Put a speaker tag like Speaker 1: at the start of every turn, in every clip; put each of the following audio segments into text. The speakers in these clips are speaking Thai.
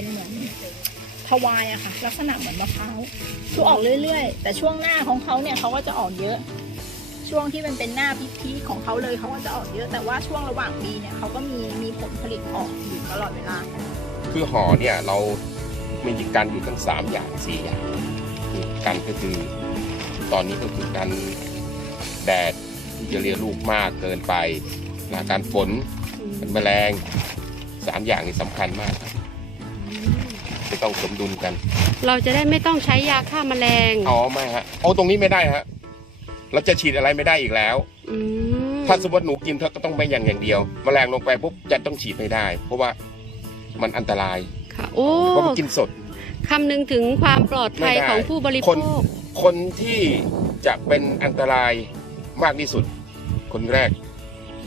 Speaker 1: เป็นเหมือนทวายอะค่ะ ลักษณะเหมือนมะพร้าวคือออกเรื่อยๆ แต่ช่วงหน้าของเขาเนี่ยเขาก็จะออกเยอะ ช่วงที่มันเป็นหน้าพีคของเขาเลยเขาก็จะออกเยอะ แต่ว่าช่วงระหว่างปีเนี่ยเขาก็มีมีผลผลิตออกอยู่ตลอดเวลา
Speaker 2: คือหอเนี่ยเรามีกันอยู่ทั้งสามอย่างสี่อย่างคือกันก็คือ ตอนนี้ก็คือกันแดดที่จะเรียลูกมากเกินไปนะการฝนเป็นแมลงสามอย่างนี้สำคัญมากครับ ต้องสมดุลกัน
Speaker 3: เราจะได้ไม่ต้องใช้ยาฆ่าแมลง
Speaker 2: อ๋อไม่ฮะโอ้ตรงนี้ไม่ได้ฮะเราจะฉีดอะไรไม่ได้อีกแล้ว
Speaker 3: อืม
Speaker 2: ถ้าสมมติหนูกินเธอก็ต้องไปอย่างอย่างเดียว แมลงลงไปปุ๊บจะต้องฉีดไม่ได้ เพราะว่ามันอันตราย
Speaker 3: ค่ะ โอ้
Speaker 2: เพราะมันกินสด
Speaker 3: คำนึงถึงความปลอดภัย
Speaker 2: ไม่ได้
Speaker 3: ของผู้บริ
Speaker 2: ค
Speaker 3: โภ
Speaker 2: น
Speaker 3: ค
Speaker 2: คนที่จะเป็นอันตรายมากที่สุด คนแรก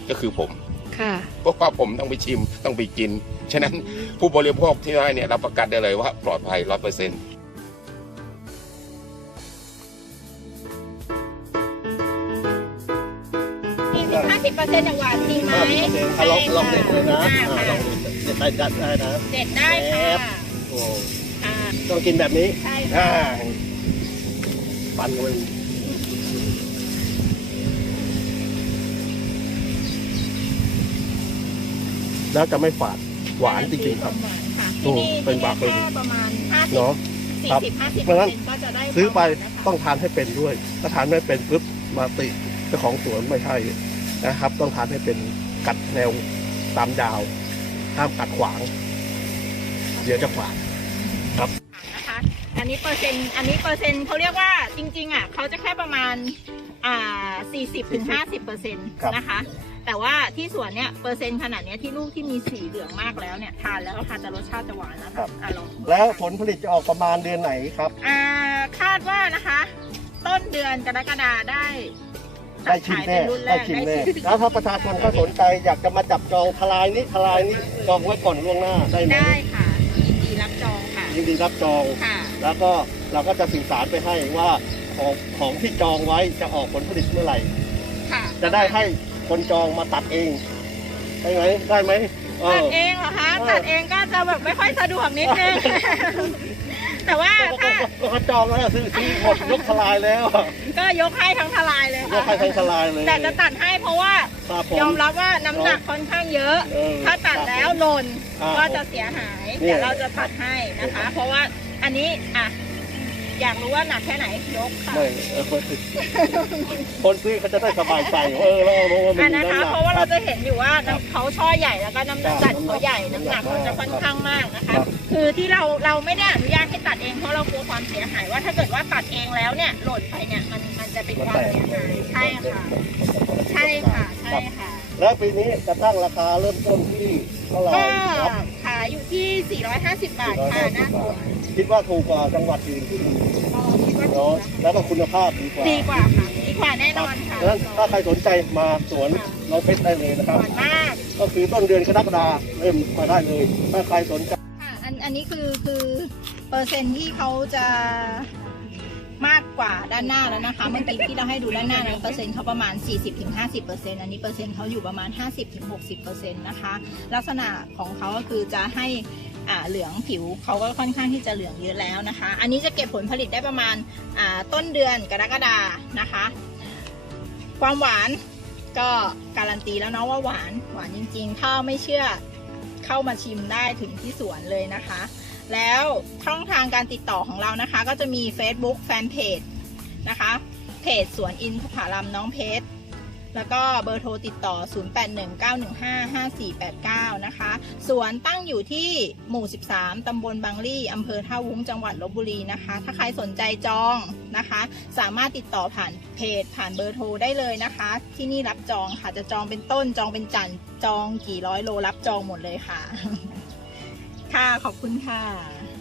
Speaker 2: ก็คือผม
Speaker 3: ค่ะ
Speaker 2: เพราะว่าผมต้องไปชิมต้องไปกิน ฉะนั้นผู้บริโภคที่ได้เนี่ยเราประกันได้เลยว่าปลอดภัยร้อยเปอร์เซ็นต์
Speaker 1: สี่สิบห้าสิบเปอร์เซ็นต์อย่างหวานจริงไหม
Speaker 4: ถ้าลองลองเด็ดเลยนะ
Speaker 1: อ่า
Speaker 4: อ่า
Speaker 1: ค่ะ
Speaker 4: ลองเด็ดได้ได้ได้นะ
Speaker 1: เด็ดได้ค่ะ
Speaker 4: โอ้
Speaker 1: ค่ะ
Speaker 4: ต้องกินแบบนี้
Speaker 1: ใช่
Speaker 4: อ่า
Speaker 1: ค่ะ
Speaker 4: ปันเล แล้วจะไม่ฝาดหวานจริงๆครับ
Speaker 1: หวานค่ะ
Speaker 4: โอ้
Speaker 1: ที่นี่
Speaker 4: เป็นหวาน
Speaker 1: ที่นี่แค่ประมาณห้าสิบ
Speaker 4: เนาะ
Speaker 1: สี่
Speaker 4: ครับ
Speaker 1: สิบห้าสิบ
Speaker 4: เพราะฉะนั้น
Speaker 1: ก็จะได้
Speaker 4: ซื้อไป
Speaker 1: ความหวานนะคะ
Speaker 4: ต้องทานให้เป็นด้วย ถ้าทานไม่เป็นปุ๊บมาติเจ้าของสวนไม่ใช่นะครับ ต้องทานให้เป็นกัดแนวตามยาวห้ามกัดขวาง เดี๋ยวจะขวาง
Speaker 1: นะคะ อันนี้เปอร์เซ็นต์อันนี้เปอร์เซ็นต์เขาเรียกว่าจริงๆอะเขาจะแค่ประมาณอ่าสี่สิบถึงห้าสิบเปอร์เซ็นต์
Speaker 4: ครับ
Speaker 1: นะคะ แต่ว่าที่สวนเนี่ยเปอร์เซ็นต์ขนาดเนี้ยที่ลูกที่มีสีเหลืองมากแล้วเนี่ยทานแล้วค่ะจะรสชาติจะหวานนะคะอะลอง
Speaker 4: แล้วผลผลิตจะออกประมาณเดือนไหนครับ
Speaker 1: อ่าคาดว่านะคะ ต้นเดือนกรกฎาได้
Speaker 4: ได้ชิม
Speaker 1: ขาย
Speaker 4: แน่
Speaker 1: เป็นรุ่นแร
Speaker 4: ได้
Speaker 1: ก
Speaker 4: ชิมแน่
Speaker 1: ได้ชิม
Speaker 4: แล้วถ้าประชาชนก็สนใจอยากจะมาจับจองทลายนี้ทลายนี้จองไว้ก่อนล่วงหน้าได้ไหม
Speaker 1: ได้ค่ะยินดีรับจองค่ะ
Speaker 4: ยินดีรับจอง
Speaker 1: ค่ะ
Speaker 4: แล้วก็เราก็จะสื่อสารไปให้ว่าของของที่จองไว้จะออกผลผลิตเมื่อไหร่
Speaker 1: ค่ะ
Speaker 4: จะได้ให้คนจองมาตัดเองได้ไหมได้ไหมเอ
Speaker 1: ตัด
Speaker 4: อ
Speaker 1: เองเหรอคะ
Speaker 4: เออ
Speaker 1: ตัดเองก็จะแบบไม่ค่อยสะดวกนิดนึง แต่ว่า
Speaker 4: ก็
Speaker 1: ถ้า
Speaker 4: ก็เขาจองแล้วซื้อซื้อหมดยกทลายแล้ว
Speaker 1: ก็ยกให้ทั้งทลายเลย
Speaker 4: ย
Speaker 1: ค่ะ
Speaker 4: กให้ทั้งทลายเลย
Speaker 1: แต่จะตัดให้เพราะว่า
Speaker 4: ครับผม
Speaker 1: ยอมรับว่าน้ำหนักค่อนข้างเยอะ
Speaker 4: เออ
Speaker 1: ถ้าตัดแล้วหล่น
Speaker 4: อ่า
Speaker 1: ก็จะเสียหาย
Speaker 4: เนี่ย
Speaker 1: เดี๋ยวเราจะตัดให้นะคะ เพราะว่า อันนี้อะอยากรู้ว่าหนักแค่ไหนยกค่ะ
Speaker 4: ไม่เออคนซื้อเขาจะได้สบายใจเออแล้วรู้ว่ามั
Speaker 1: อั
Speaker 4: น
Speaker 1: น
Speaker 4: มี
Speaker 1: นะคะ
Speaker 4: น้ำหนัก
Speaker 1: เพราะว่าเรา
Speaker 4: ค
Speaker 1: จะ
Speaker 4: บ
Speaker 1: เห็นอยู่ว่าน้ำเขาช่อใหญ่แล้วก็น้ำหนัก
Speaker 4: ครั
Speaker 1: ตั
Speaker 4: บ
Speaker 1: ดเขาใหญ่น้ำหนักเขาจะค่อนข้างมากนะคะ
Speaker 4: ครับ
Speaker 1: คือที่เราเราไม่ได้อนุญาตให้ตัดเองเพราะเรากลัวความเสียหายว่าถ้าเกิดว่าตัดเองแล้วเนี่ยหล่นไปเนี่ยมันมันจะเป็นความเสียหายใช่ค่ะ ใช่ค่ะใช่ค่ะ
Speaker 4: แล้วปีนี้จะตั้งราคาเริ่มต้นที่เท่าไหร่
Speaker 1: ก็
Speaker 4: ครับ
Speaker 1: ขายอยู่ที่ 450 บาทค่ะหน้าสวน
Speaker 4: คิดว่าถูกกว่าจังหวัดอื่นที่อื่น
Speaker 1: ก็คิดว่าดี
Speaker 4: เนาะ
Speaker 1: นะ
Speaker 4: แล้วก็คุณภาพดีกว่า
Speaker 1: ดีกว่าค่ะดีกว่าแน่นอนค่ะ
Speaker 4: ดังนั้นถ้าใครสนใจมาสวนเราเพชรได้เลยนะค
Speaker 1: ส
Speaker 4: รับ
Speaker 1: วยมาก
Speaker 4: ก็คือต้นเดือนกรกฎาเริ่มมาได้เลย ถ้าใครสนใจ
Speaker 1: ค่ะอันอันนี้คือคือเปอร์เซ็นต์ที่เขาจะมากกว่าด้านหน้าแล้วนะคะ เมื่อกี้ที่เราให้ดูด้านหน้านั้นเปอร์เซ็นต์เขาประมาณ 40-50%อันนี้เปอร์เซ็นต์เขาอยู่ประมาณ 50-60%นะคะ ลักษณะของเขาก็คือจะให้อ่า เหลืองผิวเขาก็ค่อนข้างที่จะเหลืองเยอะแล้วนะคะ อันนี้จะเก็บผลผลิตได้ประมาณต้นเดือนกรกฎานะคะ ความหวานก็การันตีแล้วเนาะว่าหวานหวานจริงๆ ถ้าไม่เชื่อเข้ามาชิมได้ถึงที่สวนเลยนะคะ แล้วช่องทางการติดต่อของเรานะคะ ก็จะมี Facebook Fanpage นะคะเพจสวนอินทผลัมน้องเพชร แล้วก็เบอร์โทรติดต่อ 0819155489 นะคะ สวนตั้งอยู่ที่หมู่ 13 ตำบลบางลี่อำเภอท่าวุ้ง จังหวัดลบบุรีนะคะ ถ้าใครสนใจจองนะคะ สามารถติดต่อผ่านเพจ ผ่านเบอร์โทรได้เลยนะคะ ที่นี่รับจองค่ะ จะจองเป็นต้น จองเป็นจันจองกี่ร้อยโลรับจองหมดเลยค่ะ ค่ะ ขอบคุณค่ะ